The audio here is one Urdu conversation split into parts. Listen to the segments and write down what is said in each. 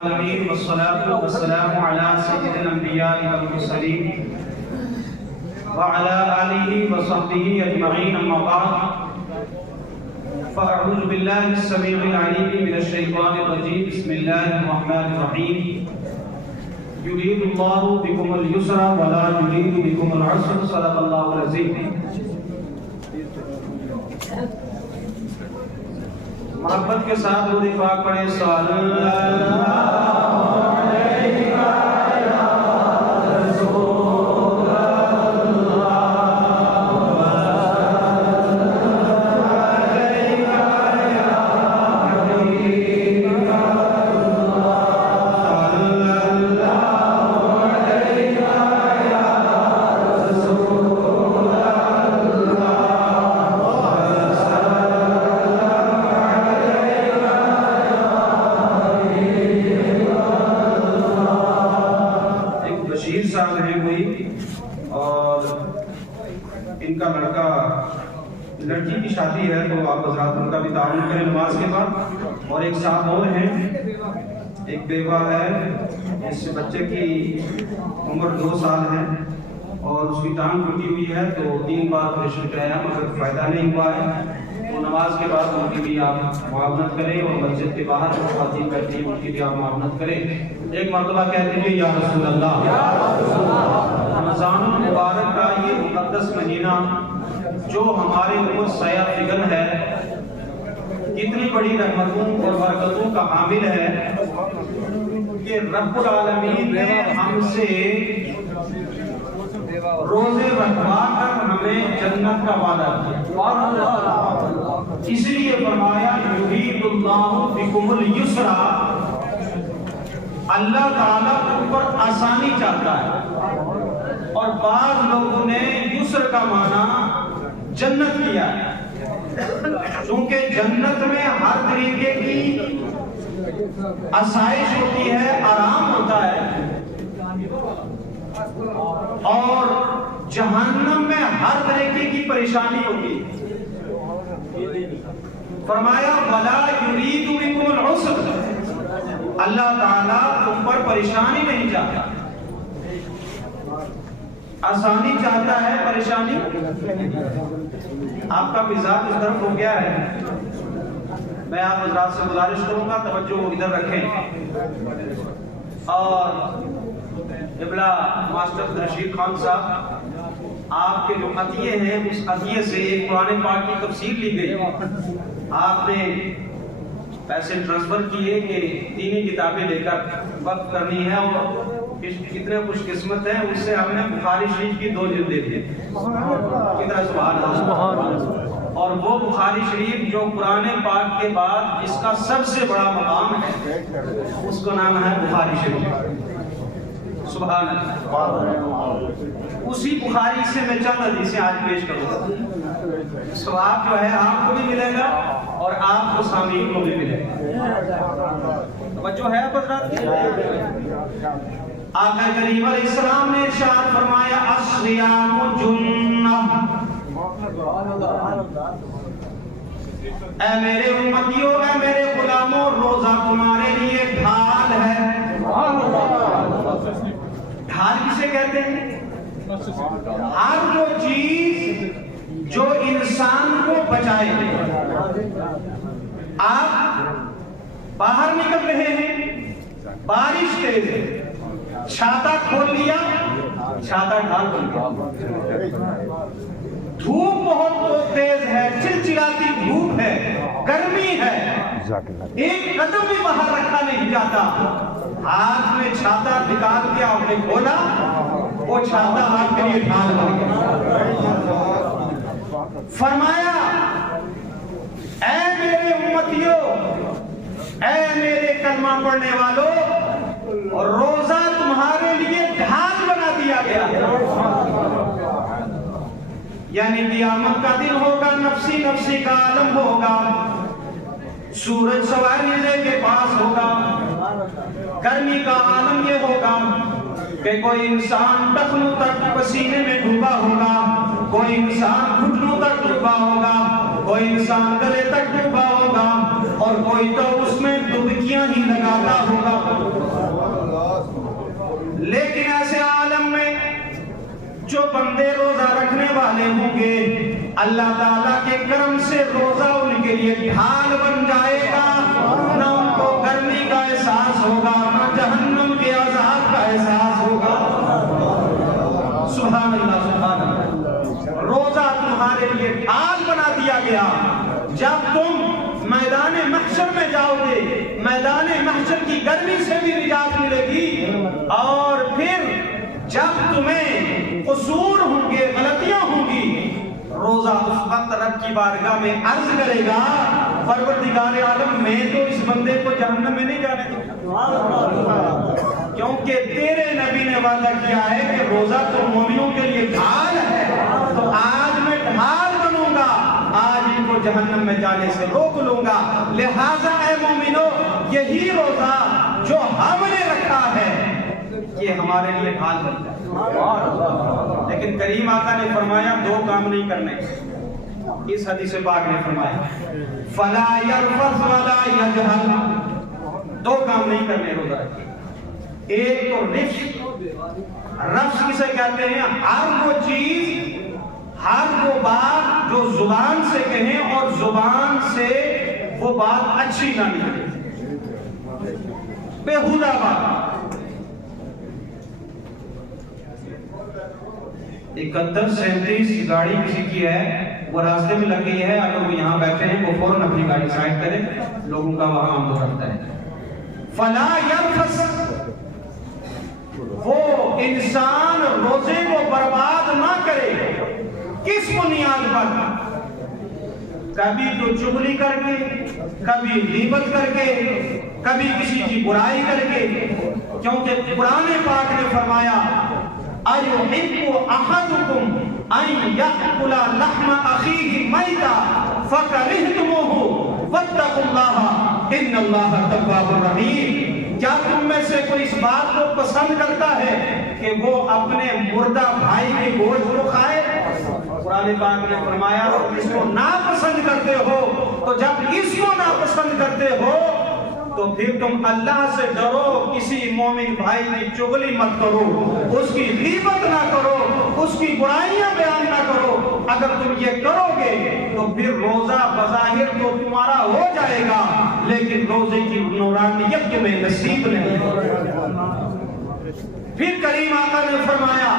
والصلاة والسلام على سيد الأنبياء والمرسلين وعلى آله وصحبه أجمعين أما بعد فأعوذ بالله السميع العليم من الشيطان الرجيم بسم الله الرحمن الرحيم يريد الله بكم اليسر ولا يريد بكم العسر صدق الله العظيم. محبت کے ساتھ درود پاک پڑھیں صلی اللہ علیہ رسول ان کا لڑکی کی شادی ہے تو آپ حضرات ان کا بھی تعاون کریں نماز کے بعد. اور ایک صاحب اور ہیں, ایک بیوہ ہے جس بچے کی عمر 2 سال ہے اور اس کی ٹانگ ٹوٹی ہوئی ہے تو 3 بار آپریشن کرایا مگر فائدہ نہیں ہوا ہے. تو نماز کے بعد ان کی بھی آپ معاونت کریں اور مسجد کے باہر جو خواتین بیٹھی ہیں ان کی بھی آپ معاونت کریں. ایک مرتبہ کہتے ہیں یا رسول اللہ. رمضان المبارک کا یہ مقدس مہینہ جو ہمارے اوپر سایہ فگن ہے, کتنی بڑی رحمتوں اور برکتوں کا حامل ہے کہ رب العالمین نے ہم سے روزے رکھوا کر ہمیں جنت کا وعدہ کیا. اس لیے فرمایا یرید اللہ بکم الیسر, اللہ تعالیٰ اوپر آسانی چاہتا ہے. اور بعض لوگوں نے یسر کا معنی جنت کیا ہے کیونکہ جنت میں ہر طریقے کی آسائش ہوتی ہے, آرام ہوتا ہے, اور جہنم میں ہر طریقے کی پریشانی ہوتی ہے. فرمایا وَلَا يُرِيدُ بِكُمُ الْعُسْرَ, اللہ تعالیٰ تم پر پریشانی نہیں چاہتا, آسانی چاہتا ہے, پریشانی. آپ کا مزاج اس طرف ہو گیا ہے, میں آپ حضرات سے گزارش کروں گا توجہ ادھر رکھیں. اور ابلا ماسٹر رشید خان صاحب آپ کے جو عطیے ہیں اس عطیے سے ایک قرآن پاک کی تفسیر لی گئی. آپ نے پیسے ٹرانسفر کیے کہ 3 کتابیں لے کر وقف کرنی ہے, اور کتنے خوش قسمت ہیں, اس سے ہم نے بخاری شریف کی 2 جلد دے دی. کتنا سبحان اللہ. اور وہ بخاری شریف جو قرآن پاک کے بعد جس کا سب سے بڑا مقام ہے اس کا نام ہے بخاری شریف. سبحان اللہ. اسی بخاری سے میں چند حدیثیں آج پیش کروں گا. ثواب جو ہے آپ کو بھی ملے گا اور آپ کو سامعین کو بھی ملے گا. توجہ ہے حضرات. آقا کریم علیہ السلام نے ارشاد فرمایا الصیام جنہ, اے میرے امتیوں, اے میرے غلاموں, روزہ تمہارے لیے ڈھال ہے. ڈھال کسے کہتے ہیں؟ ہر جو چیز جو انسان کو بچائے. آپ باہر نکل رہے ہیں, بارش تیز ہے, چھاتا کھول لیا, چھاتا ڈھال بن گیا. دھوپ بہت تیز ہے, چلچلاتی دھوپ ہے, گرمی ہے, ایک قدم بھی باہر رکھا نہیں جاتا. ہاتھ میں چھاتا نکال کے آپ نے کھولا, وہ چھاتا آپ کے لیے ڈھال بن گیا. فرمایا اے میرے امتیوں, اے میرے کلمہ پڑھنے والوں, اور روزہ تمہارے لیے ڈھال بنا دیا گیا. یعنی قیامت کا دن ہوگا, نفسی نفسی کا عالم ہوگا, سورج سوارنے کے پاس ہوگا, گرمی کا عالم یہ ہوگا کہ کوئی انسان ٹخنوں تک پسینے میں ڈوبا ہوگا, کوئی انسان گھٹنوں تک ڈوبا ہوگا, کوئی انسان گلے تک ڈوبا ہوگا, اور کوئی تو اس میں ڈبکیاں ہی لگاتا ہوگا. بندے روزہ رکھنے والے ہوں گے اللہ تعالیٰ کے کرم سے روزہ ان کے لیے ڈھال بن جائے گا، نہ ان کو گرمی کا احساس ہوگا نہ جہنم کے عذاب کا احساس ہوگا۔ سبحان اللہ سبحان اللہ۔ روزہ تمہارے لیے ڈھال بنا دیا گیا۔ جب تم میدان محشر میں جاؤ گے، میدان محشر کی گرمی سے بھی نجات ملے گی، اور پھر جب تمہیں قصور ہوں گے، غلطیاں ہوں گی، روزہ اس وقت رب کی بارگاہ میں عرض کرے گا پروردگار عالم میں تو اس بندے کو جہنم میں نہیں جانے دوں، کیونکہ تیرے نبی نے وعدہ کیا ہے کہ روزہ تو مومنوں کے لیے ڈھال ہے، تو آج میں ڈھال بنوں گا، آج ان کو جہنم میں جانے سے روک لوں گا۔ لہٰذا اے مومنو، یہی روزہ جو ہم نے رکھا ہے یہ ہمارے لیے ڈھال بن جائے۔ لیکن کریم آقا نے فرمایا دو کام نہیں کرنے، اس حدیث پاک نے فرمایا فلا یرفث ولا یجہل، دو کام نہیں کرنے روزہ رکھے۔ ایک تو رفث کسے کہتے ہیں؟ ہر وہ چیز، ہر وہ بات جو زبان سے کہیں اور زبان سے وہ بات اچھی نہ نکلے، بیہودہ بات۔ 3137 گاڑی کسی کی ہے، وہ راستے میں لگ گئی ہے، اگر وہ یہاں بیٹھے ہیں وہ فوراً اپنی گاڑی سائڈ کریں، لوگوں کا وہاں عمل رکھتا ہے۔ فلا یرفث، وہ انسان روزے کو برباد نہ کرے۔ کس بنیاد پر؟ کبھی تو چغلی کر کے، کبھی غیبت کر کے، کبھی کسی کی برائی کر کے، کیونکہ قرآن پاک نے فرمایا أَيُحِبُّ أَحَدُكُمْ أَن يَأْكُلَ لَحْمَ أَخِيهِ مَيْتًا فَكَرِهْتُمُوهُ وَاتَّقُوا اللَّهَ إِنَّ اللَّهَ تَوَّابٌ رَحِيمٌ۔ کیا تم میں سے کوئی اس بات کو پسند کرتا ہے کہ وہ اپنے مردہ بھائی کے گوشت کو کھائے؟ قرآن پاک نے فرمایا اس کو ناپسند کرتے ہو، تو جب اس کو ناپسند کرتے ہو تو پھر تم اللہ سے ڈرو، کسی مومن بھائی کی چغلی مت کرو، اس کی غیبت نہ کرو، اس کی برائیاں بیان نہ کرو۔ اگر تم یہ کرو گے تو پھر روزہ بظاہر تو تمہارا ہو جائے گا، لیکن روزے کی نورانیت تمہیں نصیب نہیں ہوگی۔ پھر کریم آقا نے فرمایا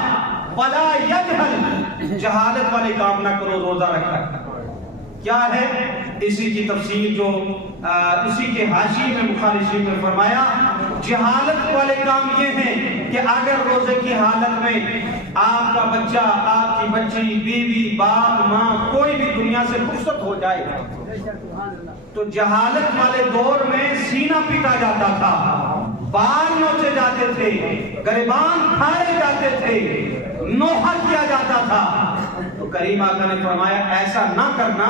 وَلَا يَجْهَلْ، جہالت والے کام نہ کرو روزہ رکھا۔ کیا ہے اسی کی تفسیر جو اسی کے حاشیے میں بخاری شریف میں فرمایا، جہالت والے کام یہ ہیں کہ اگر روزے کی حالت میں آپ کا بچہ، آپ کی بچی، بیوی، باپ، ماں، کوئی بھی دنیا سے رخصت ہو جائے تو جہالت والے دور میں سینہ پیٹا جاتا تھا، بال نوچے جاتے تھے، گریبان پھاڑے جاتے تھے، نوحہ کیا جاتا تھا۔ تو کریم آقا نے فرمایا ایسا نہ کرنا،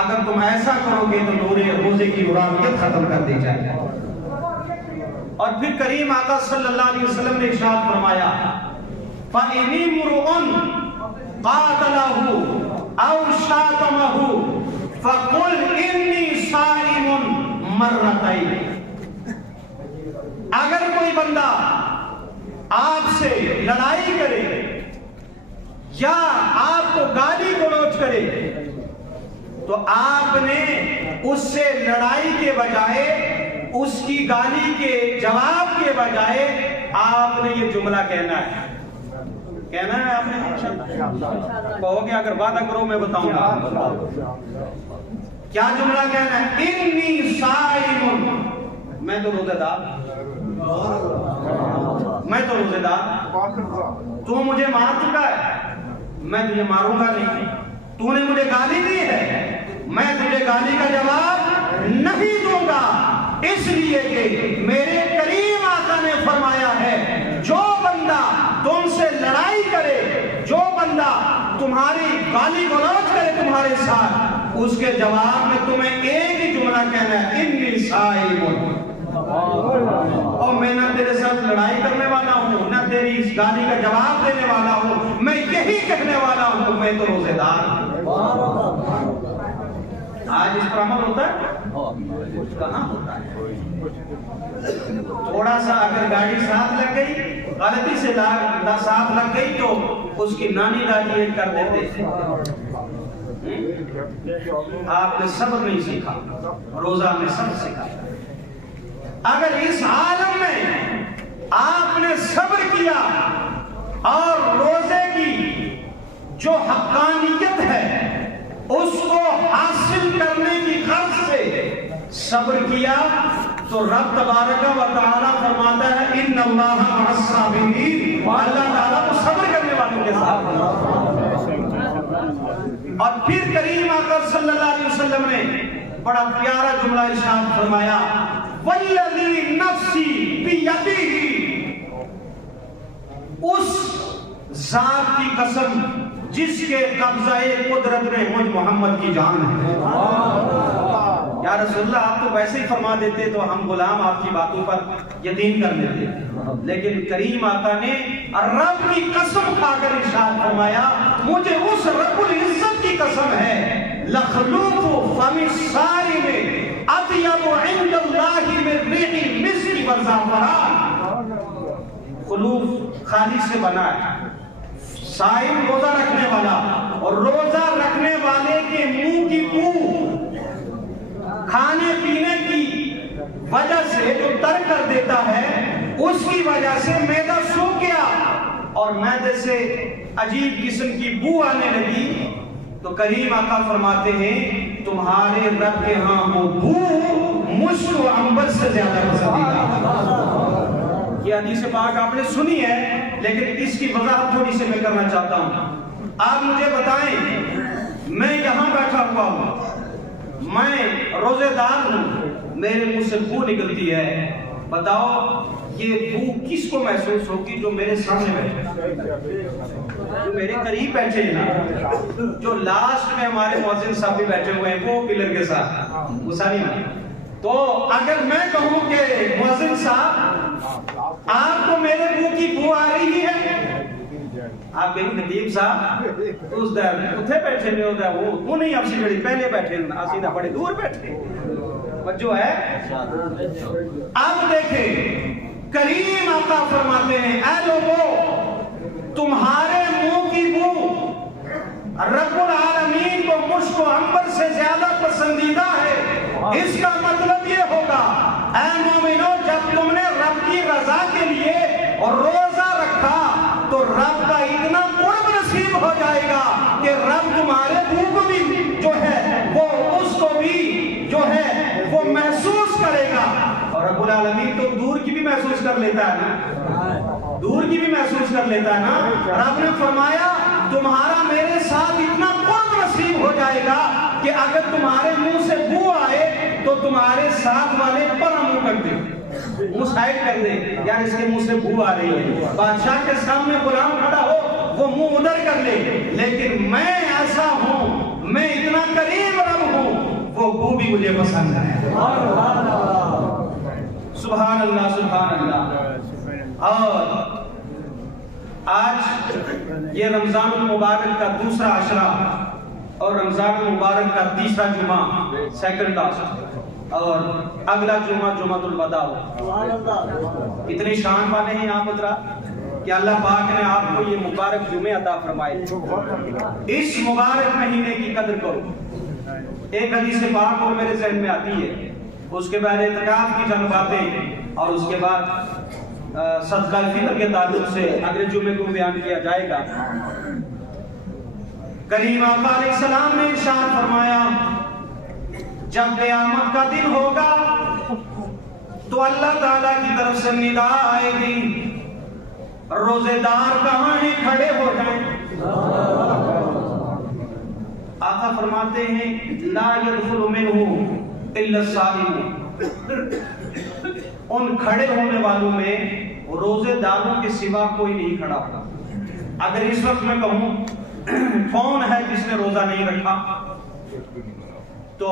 اگر تم ایسا کرو گے تو روزے کی نورانیت ختم کر دی جائے گی۔ اور پھر کریم آقا صلی اللہ علیہ وسلم نے ارشاد فرمایا فَإِنِ امْرُؤٌ قَاتَلَهُ أَوْ شَاتَمَهُ فَقُلْ إِنِّي صَائِمٌ مَرَّتَيْنِ، اگر کوئی بندہ آپ سے لڑائی کرے یا آپ کو گالی گلوچ کرے تو آپ نے اس سے لڑائی کے بجائے، اس کی گالی کے جواب کے بجائے آپ نے یہ جملہ کہنا ہے۔ کہنا ہے آپ نے، کہو گے اگر وعدہ کرو میں بتاؤں گا کیا جملہ کہنا ہے؟ انی صائم، میں تو روزہ دار، میں تو روزہ دار، تو مجھے مار چکا ہے، میں تجھے ماروں گا نہیں، تو نے مجھے گالی دی ہے، میں تجھے گالی کا جواب نہیں دوں گا، اس لیے کہ میرے کریم آقا نے فرمایا ہے جو بندہ تم سے لڑائی کرے، جو بندہ تمہاری گالی گلوچ کرے تمہارے ساتھ، اس کے جواب میں تمہیں ایک ہی جملہ کہنا ہے انی صائم، اور میں نہ تیرے ساتھ لڑائی کرنے والا ہوں، نہ تیری اس گالی کا جواب دینے والا ہوں، میں یہی کہنے والا ہوں کہ میں تو روزے دار ہوں۔ آج اس پر عمل ہوتا ہے؟ کہاں ہوتا ہے؟ تھوڑا سا اگر گاڑی ساتھ لگ گئی، غلطی سے ساتھ لگ گئی تو اس کی نانی دادی کر دیتے تھے۔ آپ نے صبر نہیں سیکھا، روزہ میں صبر سیکھا۔ اگر اس عالم میں آپ نے صبر کیا اور روزے کی جو حقانیت ہے اس کو حاصل کرنے کی غرض سے صبر کیا تو رب تبارک و تعالی فرماتا ہے ان اللہ مع الصابرین، اللہ تعالیٰ کو صبر کرنے والوں کے ساتھ۔ اور پھر کریم آقا صلی اللہ علیہ وسلم نے بڑا پیارا جملہ ارشاد فرمایا، والذی نفسی بیدہ، اس ذات کی قسم جس کے قبضہ قدرت میں مجھ محمد کی جان ہے۔ یا رسول اللہ آپ تو ویسے ہی فرما دیتے تو ہم غلام آپ کی باتوں پر یقین کر لیتے، لیکن کریم آقا نے رب کی قسم کھا کر ارشاد فرمایا، مجھے اس رب العزت کی قسم ہے، لخلوف فم الصائم اطیب عند اللہ من ریح المسک والزعفران۔ خلوف خالی سے بنا ہے، صائم روزہ رکھنے والا، اور روزہ رکھنے والے کے منہ کی بو کھانے پینے کی وجہ سے جو ترک کر دیتا ہے اس کی وجہ سے معدہ سوکھ گیا اور معدے سے عجیب قسم کی بو آنے لگی، تو کریم آقا فرماتے ہیں تمہارے رب کے ہاں وہ بو مشک و عنبر سے زیادہ پسندیدہ۔ یہ حدیث پاک آپ نے سنی ہے، لیکن اس کی وضاحت تھوڑی سی میں کرنا چاہتا ہوں۔ آپ مجھے بتائیں، میں یہاں بیٹھا ہوا ہوں، میں روزے دار ہوں، میرے منہ سے بو نکلتی ہے، بتاؤ یہ بو کس کو محسوس ہوگی؟ جو میرے سامنے بیٹھے، جو میرے قریب بیٹھے ہیں نا، جو لاسٹ میں ہمارے مؤذن صاحب بھی بیٹھے ہوئے ہیں وہ پلر کے ساتھ مسانی میں۔ تو اگر میں کہوں کہ مؤذن صاحب آپ کو میرے منہ کی بو آ رہی ہے، آپ کہیں خطیب صاحب اس در اتھے بیٹھے میں ہوتا ہے وہ نہیں، آپ سے جڑی پہلے بیٹھے آسیدہ بڑے دور بیٹھے جو ہے۔ اب دیکھیں کریم آقا فرماتے ہیں اے لوگوں، تمہارے منہ کی بو رب العالمین کو مشک و عنبر سے زیادہ پسندیدہ ہے۔ اس کا مطلب یہ ہوگا اے مومنو، جب تم نے رب کی رضا کے لیے اور روزہ رکھا تو رب کا اتنا قرب نصیب ہو جائے گا کہ رب تمہارے منہ کو بھی جو ہے وہ اس کو بھی جو ہے وہ محسوس کرے گا۔ اور رب العالمین تو دور کی بھی محسوس کر لیتا ہے نا، دور کی بھی محسوس کر لیتا ہے نا۔ رب نے فرمایا تمہارا میرے ساتھ اتنا قرب نصیب ہو جائے گا کہ اگر تمہارے منہ سے بو آئے تو تمہارے ساتھ والے پر منہ کر دے، منہ سائڈ کر دے، یار اس کے منہ سے بو آ رہی ہے۔ بادشاہ کے سامنے غلام کھڑا ہو وہ منہ ادھر کر لے، لیکن میں ایسا ہوں، میں اتنا قریب رب ہوں، وہ بو بھی مجھے پسند ہے۔ سبحان اللہ سبحان اللہ۔ اور آج یہ رمضان المبارک کا دوسرا عشرہ اور رمضان المبارک کا تیسرا جمعہ، سیکنڈ لاسٹ، اور اگلا جمعہ جمعۃ الوداع۔ اتنی شان والے ہیں آپ حضرات کہ اللہ پاک نے آپ کو یہ مبارک جمعے عطا فرمائے۔ اس مبارک مہینے کی قدر کرو۔ ایک حدیث پاک اور میرے ذہن میں آتی ہے، اس کے بعد اعتکاف کی چند باتیں، اور اس کے بعد صدقہ فطر کے تعلق سے اگلے جمعے کو بیان کیا جائے گا۔ کریم آقا علیہ السلام نے ارشاد فرمایا جب قیامت کا دن ہوگا تو اللہ تعالیٰ کی طرف سے ندا آئے گی، روزے دار کہاں ہیں؟ کھڑے ہو جائیں۔ آقا فرماتے ہیں لا يدخل منه الا الصائم، ان کھڑے ہونے والوں میں روزے داروں کے سوا کوئی نہیں کھڑا ہوگا۔ اگر اس وقت میں کہوں کون ہے جس نے روزہ نہیں رکھا، تو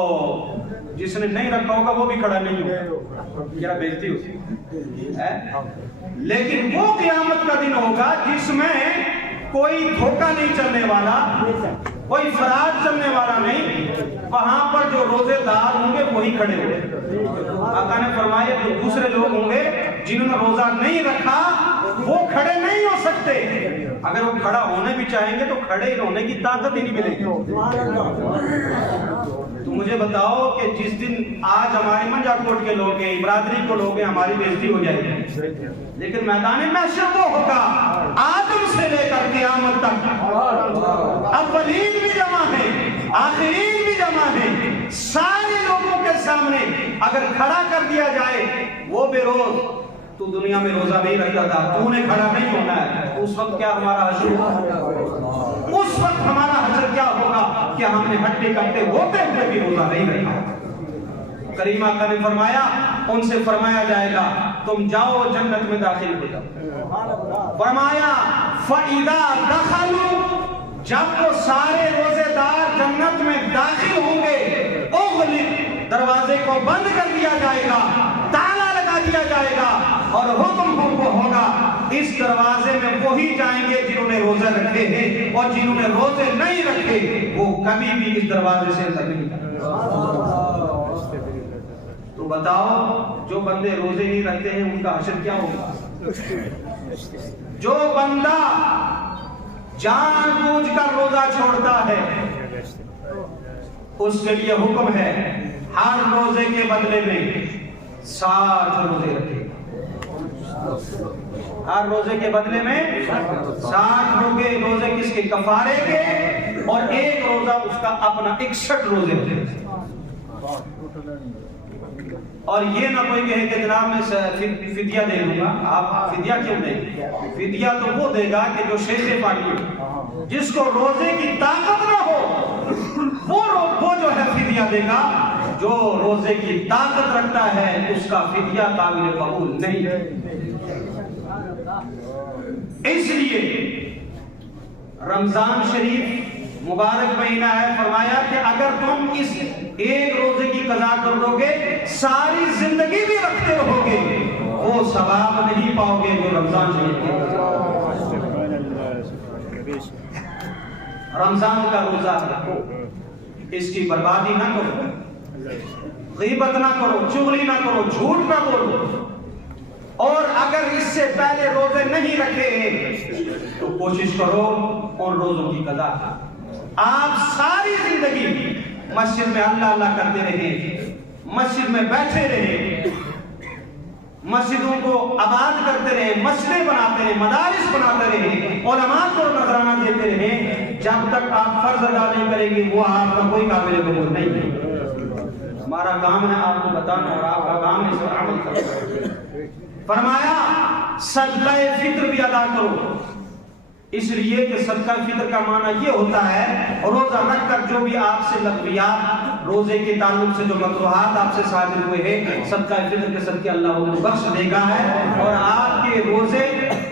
جس نے نہیں رکھا ہوگا وہ بھی کھڑا نہیں ہوگا، کیا بےزتی ہوتی ہے۔ لیکن وہ قیامت کا دن ہوگا جس میں کوئی دھوکہ نہیں چلنے والا، کوئی فراڈ چلنے والا نہیں، وہاں پر جو روزے دار ہوں گے وہی کھڑے ہوئے۔ آقا نے فرمایا جو دوسرے لوگ ہوں گے جنہوں نے روزہ نہیں رکھا وہ کھڑے نہیں ہو سکتے، اگر وہ کھڑا ہونے بھی چاہیں گے تو کھڑے ہونے کی طاقت ہی نہیں ملے گی۔ تو مجھے بتاؤ کہ جس دن آج ہمارے منجا کوٹ کے لوگ ہیں، برادری کو لوگ ہیں، ہماری بےزتی ہو جائے گی، لیکن میدان محشر وہ ہوگا آدم سے لے کر قیامت تک، اولین بھی جمع ہیں آخرین بھی جمع ہیں، سارے لوگوں کے سامنے اگر کھڑا کر دیا جائے وہ بے روز تو دنیا میں روزہ نہیں رکھتا تھا، تو نے کھڑا نہیں ہونا ہے، اس وقت کیا ہمارا حشر ہوگا؟ اس وقت ہمارا حشر کیا ہوگا کہ ہم نے ہٹے کٹے ہوتے ہوئے بھی روزہ نہیں رکھا۔ کریم آقا نے فرمایا، ان سے فرمایا جائے گا تم جاؤ جنت میں داخل ہو جاؤ۔ فرمایا فَإِذَا دَخَلُوا، جب وہ سارے روزے دار جنت میں داخل ہوں گے، اغلق، دروازے کو بند کر دیا جائے گا، تالا لگا دیا جائے گا، اور حکم کو ہوگا اس دروازے میں وہی جائیں گے جنہوں نے روزے رکھے ہیں، اور جنہوں نے روزے نہیں رکھے وہ کبھی بھی اس دروازے سے اندر نہیں جائیں گے۔ تو بتاؤ جو بندے روزے نہیں رکھتے ہیں ان کا حشر کیا ہوگا؟ جو بندہ جان بوجھ کر روزہ چھوڑتا ہے اس کے لیے حکم ہے ہر روزے کے بدلے میں 60 روزے رکھے، ہر روزے کے بدلے میں 60 روزے کس کے؟ کفارے کے، اور ایک روزہ اس کا اپنا 61 روزے ہوتے ہیں۔ اور یہ نہ کوئی کہے کہ جناب میں فدیہ دے لوں گا، آپ فدیہ کیوں دیں گے؟ فدیہ تو وہ دے گا کہ جو شیخ پاکی ہو، جس کو روزے کی طاقت نہ ہو وہ جو ہے فدیہ دے گا، جو روزے کی طاقت رکھتا ہے اس کا فدیہ قابل قبول نہیں ہے۔ اس لیے رمضان شریف مبارک مہینہ ہے، فرمایا کہ اگر تم اس ایک روزے کی قضا کر دو گے ساری زندگی بھی رکھتے رہو گے وہ ثواب نہیں پاؤ گے جو رمضان شریف کے رمضان کا روزہ رکھو، اس کی بربادی نہ کرو، غیبت نہ کرو، چغلی نہ کرو، جھوٹ نہ بولو، اور اگر اس سے پہلے روزے نہیں رکھے تو کوشش کرو اور روزوں کی قضا۔ آپ ساری زندگی مسجد میں اللہ اللہ کرتے رہے، مسجد میں بیٹھے رہے، مسجدوں کو آباد کرتے رہے، مسجدیں بناتے رہے، مدارس بناتے رہے، علماء کو نذرانہ دیتے رہے، جب تک آپ فرض ادا نہیں کریں گے وہ آپ کا کوئی قابل قبول نہیں ہے۔ ہمارا کام ہے آپ کو بتانا اور آپ کا کام ہے اس پر عمل کرنا۔ فرمایا صدقہ فطر بھی ادا کرو، اس لیے کہ صدقہ فطر کا معنی یہ ہوتا ہے روزہ رکھ کر جو بھی آپ سے لغویات، روزے کے تعلق سے جو مکروہات آپ سے صادر ہوئے ہیں، صدقہ فطر کے صدقے اللہ ان کو بخش دے گا ہے، اور آپ کے روزے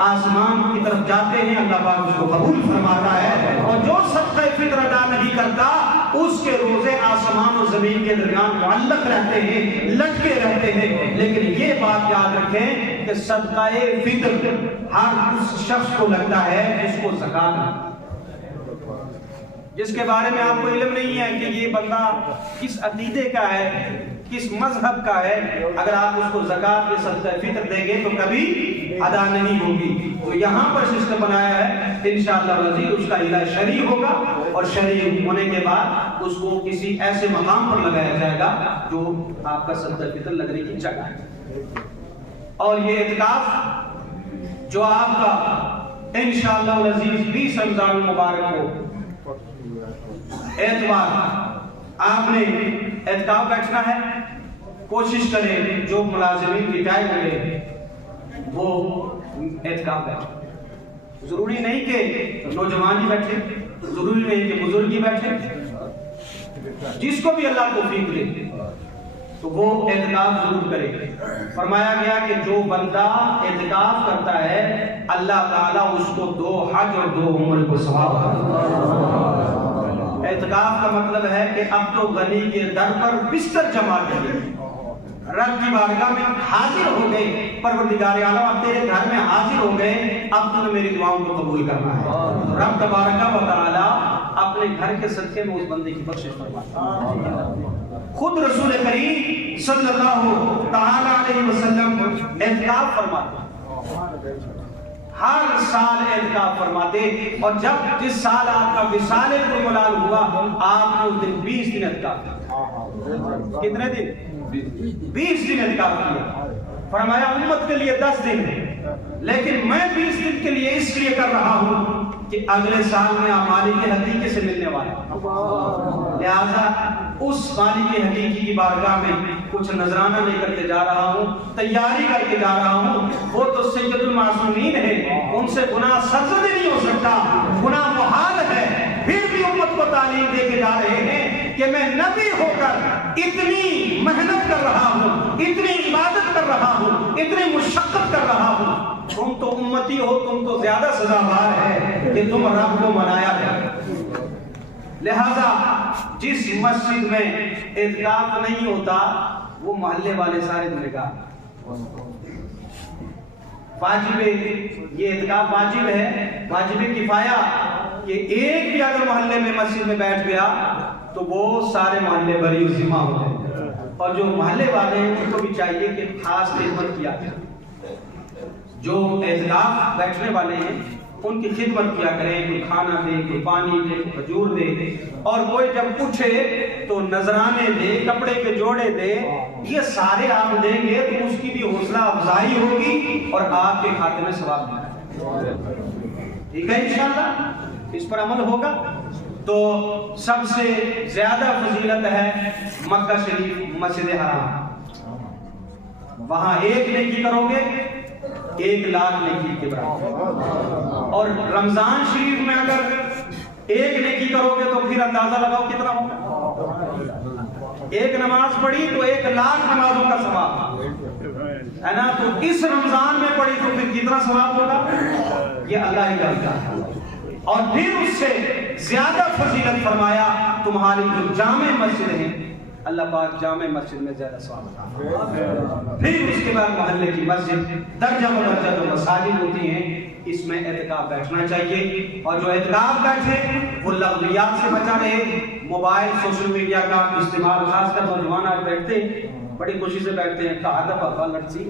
آسمان کی طرف جاتے ہیں، اللہ پاک اس کو قبول فرماتا ہے، اور جو صدقہ فطر ادا نہیں کرتا اس کے روزے آسمان و زمین کے درمیان معلق رہتے ہیں، لٹکے رہتے ہیں۔ لیکن یہ بات یاد رکھیں کہ صدقہ فطر ہر اس شخص کو لگتا ہے جس کو زکات، جس کے بارے میں آپ کو علم نہیں ہے کہ یہ بندہ کس عقیدے کا ہے، کس مذہب کا ہے، اگر آپ اس کو زکات کے صدقہ فطر دیں گے تو کبھی ادا نہیں ہوگی۔ تو یہاں پر سسٹم بنایا ہے انشاءاللہ وزیر اس کا علاج شرعی ہوگا، اور شرعی ہونے کے بعد اس کو کسی ایسے مقام پر لگایا جائے گا جو آپ کا صدقہ فطر لگنے کی جگہ ہے۔ اور یہ اعتکاف جو آپ کا انشاءاللہ العزیز 20 رمضان المبارک کو اتوار آپ نے اعتکاف بیٹھنا ہے، کوشش کریں جو ملازمین ریٹائر ہوئے وہ اعتکاف بیٹھے، ضروری نہیں کہ نوجوان ہی بیٹھے، ضروری نہیں کہ بزرگ ہی بیٹھے، جس کو بھی اللہ توفیق دے تو وہ اعتکاف ضرور کرے۔ فرمایا گیا کہ جو بندہ اعتکاف کرتا ہے اللہ تعالیٰ اس کو 2 حج اور 2 عمرے کو ثواب دیتا ہے۔ اعتکاف کا مطلب ہے کہ اب تو غنی کے در پر بستر جما کیجیے، رب کی بارگاہ میں حاضر ہو گئے، پروردگار عالم اب تیرے گھر میں حاضر ہو گئے، اب تو نے میری دعاؤں کو قبول کرنا ہے۔ رب تبارک و تعالی اپنے گھر کے صدقے میں اس بندے کی بخشش فرماتا ہے۔ خود رسول کریم صلی اللہ تعالی علیہ وسلم اعتکاف فرماتے، ہر سال اعتکاف فرماتے، اور جب جس سال آپ کا وصال ملال ہوا آپ نے اس دن 20 دن اعتکاف کیا۔ کتنے دن؟ 20 دن اعتکاف کیا۔ فرمایا امت کے لیے 10 دن ہے، لیکن میں 20 دن کے لیے اس لیے کر رہا ہوں کہ اگلے سال میں آپ مالک حقیقی سے ملنے والے، لہذا اس مالک حقیقی کی بارگاہ میں کچھ نذرانہ لے کر کے جا رہا ہوں، تیاری کر کے جا رہا ہوں۔ وہ تو سید المعصومین ہے، ان سے گناہ سرزد نہیں ہو سکتا، گناہ محال ہے، پھر بھی امت کو تعلیم دے کے جا رہے ہیں کہ میں نبی ہو کر اتنی محنت کر رہا ہوں، اتنی عبادت کر رہا ہوں، اتنی مشقت کر رہا ہوں، تم تو امتی ہو، تم تو زیادہ سزاوار ہے کہ تم رب کو منایا جائے۔ لہذا جس مسجد میں اعتکاف نہیں ہوتا وہ محلے والے سارے گنہگار۔ واجب یہ اعتکاف واجب ہے، واجب کفایہ کہ ایک بھی اگر محلے میں مسجد میں بیٹھ گیا تو وہ سارے محلے بری ذمہ ہو جائے، اور جو محلے والے ہیں ان کو بھی چاہیے کہ خاص خدمت کیا جائے۔ جو اعتکاف بیٹھنے والے ہیں ان کی خدمت کیا کریں، کوئی کھانا دے، کوئی پانی دے، کوئی کھجور دے، اور کوئی جب اٹھے تو نذرانے دے، کپڑے کے جوڑے دے، یہ سارے آپ دیں گے تو اس کی بھی حوصلہ افزائی ہوگی اور آپ کے کھاتے میں ثواب ملے گا۔ ٹھیک ہے انشاءاللہ، اس پر عمل ہوگا۔ تو سب سے زیادہ فضیلت ہے مکہ شریف، مسجد حرام، وہاں ایک نیکی کرو گے 1,00,000 نیکی کے برابر، اور رمضان شریف میں اگر ایک نیکی کرو گے تو پھر اندازہ لگاؤ کتنا ہوگا۔ ایک نماز پڑھی تو 1,00,000 نمازوں کا ثواب ہے نا، تو اس رمضان میں پڑھی تو پھر کتنا ثواب ہوگا، یہ اللہ ہی جانتا ہے۔ اور پھر اس سے زیادہ فضیلت فرمایا تمہاری جو جامع مسجد ہیں، اللہ پاک جامع مسجد میں زیادہ ثواب عطا۔ پھر اس کے بعد محلے کی مسجد، درجہ بدرجہ جو مساجد ہوتی ہیں اس میں اعتکاف بیٹھنا چاہیے، اور جو اعتکاف بیٹھے وہ لغویات سے بچا رہے، موبائل سوشل میڈیا کا استعمال، خاص کر نوجوان آج بیٹھتے ہیں بڑی خوشی سے بیٹھتے ہیں، کہا دفعہ لڑسی،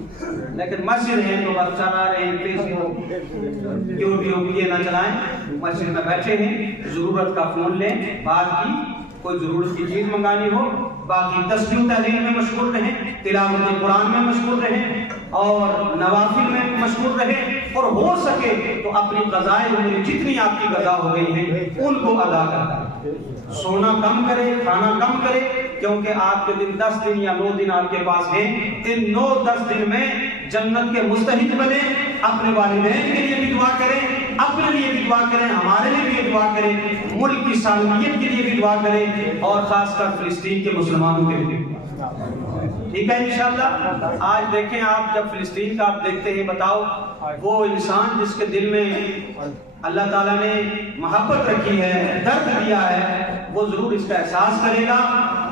لیکن مسجد ہے تو بس چلا رہے ہیں، فیس بک یوٹیوب یہ نہ چلائیں، مسجد میں بیٹھے ہیں، ضرورت کا فون لیں، بات کی، کوئی ضرورت کی چیز منگانی ہو، باقی تسبیح تعلیم میں مشغول رہیں، تلاوت قرآن میں مشغول رہیں، اور نوافل میں مشغول رہیں، اور ہو سکے تو اپنی قضائے عمر جتنی آپ کی قضا ہو گئی ہیں ان کو ادا کرتا ہے۔ سونا کم کرے، کھانا کم کرے، کیونکہ آپ کے دن 10 دن یا 9 دن آپ کے پاس ہیں، ان 9-10 دن میں جنت کے مستحق بنے، اپنے والدین کے لیے بھی دعا کریں، اپنے لیے بھی دعا کریں، ہمارے لیے بھی دعا کریں، ملک کی سالمیت کے لیے بھی دعا کریں، اور خاص کر فلسطین کے مسلمانوں کے لیے۔ ٹھیک ہے انشاءاللہ۔ آج دیکھیں آپ جب فلسطین کا آپ دیکھتے ہیں، بتاؤ وہ انسان جس کے دل میں اللہ تعالیٰ نے محبت رکھی ہے، درد دیا ہے، وہ ضرور اس کا احساس کرے گا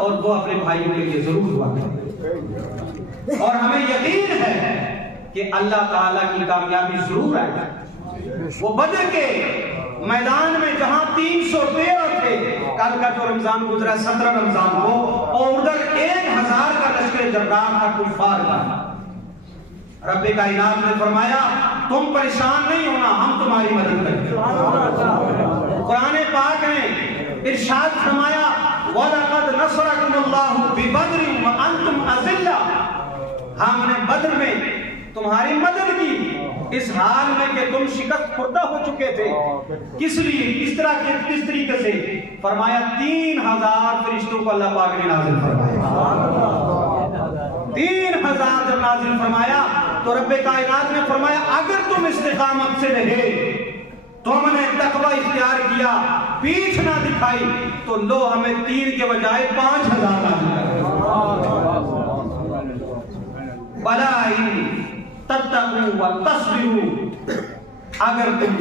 اور وہ اپنے بھائیوں کے لیے ضرور دعا کرے گا، اور ہمیں یقین ہے کہ اللہ تعالیٰ کی کامیابی ضرور آئے گا۔ وہ بدر کے میدان میں جہاں 313 تھے، کل کا جو رمضان گزرا 17 رمضان کو، اور ادھر 1000 کا لشکر جبار کا کفار کا، رب کائنات نے فرمایا تم پریشان نہیں ہونا، ہم تمہاری مدد کریں گے۔ قرآن پاک نے ارشاد فرمایا وَلَقَدْ نَصَرَكُمُ اللَّهُ بِبَدْرٍ وَأَنْتُمْ أَذِلَّةٌ، ہم نے بدر میں تمہاری مدد کی اس حال میں کہ تم شکست خوردہ ہو چکے تھے۔ کس لیے، کس طریقے سے؟ فرمایا 3000 فرشتوں کو اللہ پاک نے نازل فرمایا۔ 3000 جب نازل فرمایا تو رب کائنات نے فرمایا اگر تم استقامت سے رہے، تم نے تقوی اختیار کیا، پیٹھ نہ دکھائی، تو لو ہمیں 3 کے بجائے 5000 نازل کر۔ بَلَا إِن تَتَّقُوا وَتَصْبِرُوا، اگر تم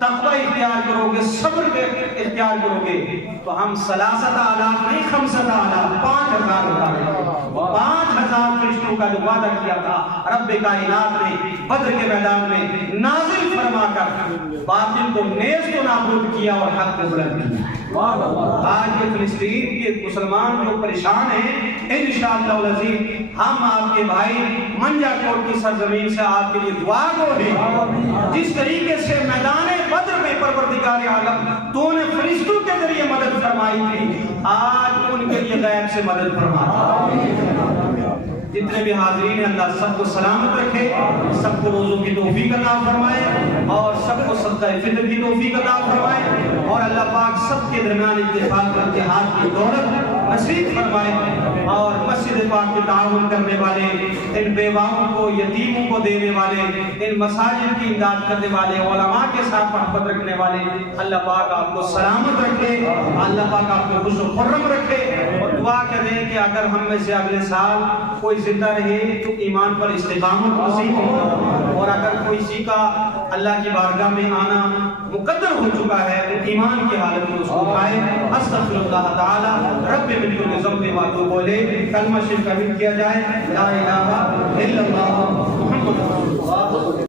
تقوی اختیار کرو گے، صبر کے اختیار کرو گے تو ہم 3,000 نہیں 5,000 5,000 بتا رہے ہیں۔ 5,000 فرشتوں کا جو وعدہ کیا تھا رب کائنات نے بدر کے میدان میں نازل فرما کر باطل کو نیز کو نابود کیا اور حق کو بلند کیا۔ آج یہ فلسطین کے مسلمان جو پریشان ہیں، انشاءاللہ العزیز ہم آپ کے بھائی منجا کوٹ کی سرزمین سے آپ کے لیے دعا گو ہیں۔ جس طریقے سے میدان بدر میں پروردگار عالم تو نے فرشتوں کے ذریعے مدد فرمائی تھی، آج ان کے لیے غیب سے مدد فرما۔ جتنے بھی حاضرین ہیں اللہ سب کو سلامت رکھے، سب کو روزوں کی توفیق عطا فرمائے اور سب کو صدقہ فطر کی توفیق عطا فرمائے اور اللہ پاک سب کے درمیان اتفاق اور اتحاد کی دولت نصیب فرمائے اور مسجد پاک کے تعاون کرنے والے، ان بیواؤں کو یتیموں کو دینے والے، ان مساجد کی امداد کرنے والے، علماء کے ساتھ محبت رکھنے والے اللہ پاک آپ کو سلامت رکھے، اللہ پاک آپ کو خوش و خرم رکھے اور دعا کریں کہ اگر ہم میں سے اگلے سال کوئی زندہ رہے تو ایمان پر استقامت نصیب ہو اور اگر کوئی سی کا اللہ کی بارگاہ میں آنا مقدر ہو چکا ہے تو ایمان کی حالت میں اس کو اٹھائے۔ استغفر اللہ تعالی رب من کل ذنب و اتوب الیہ، کلمہ شریف کبھی کیا جائے لا الہ الا اللہ محمد رسول اللہ۔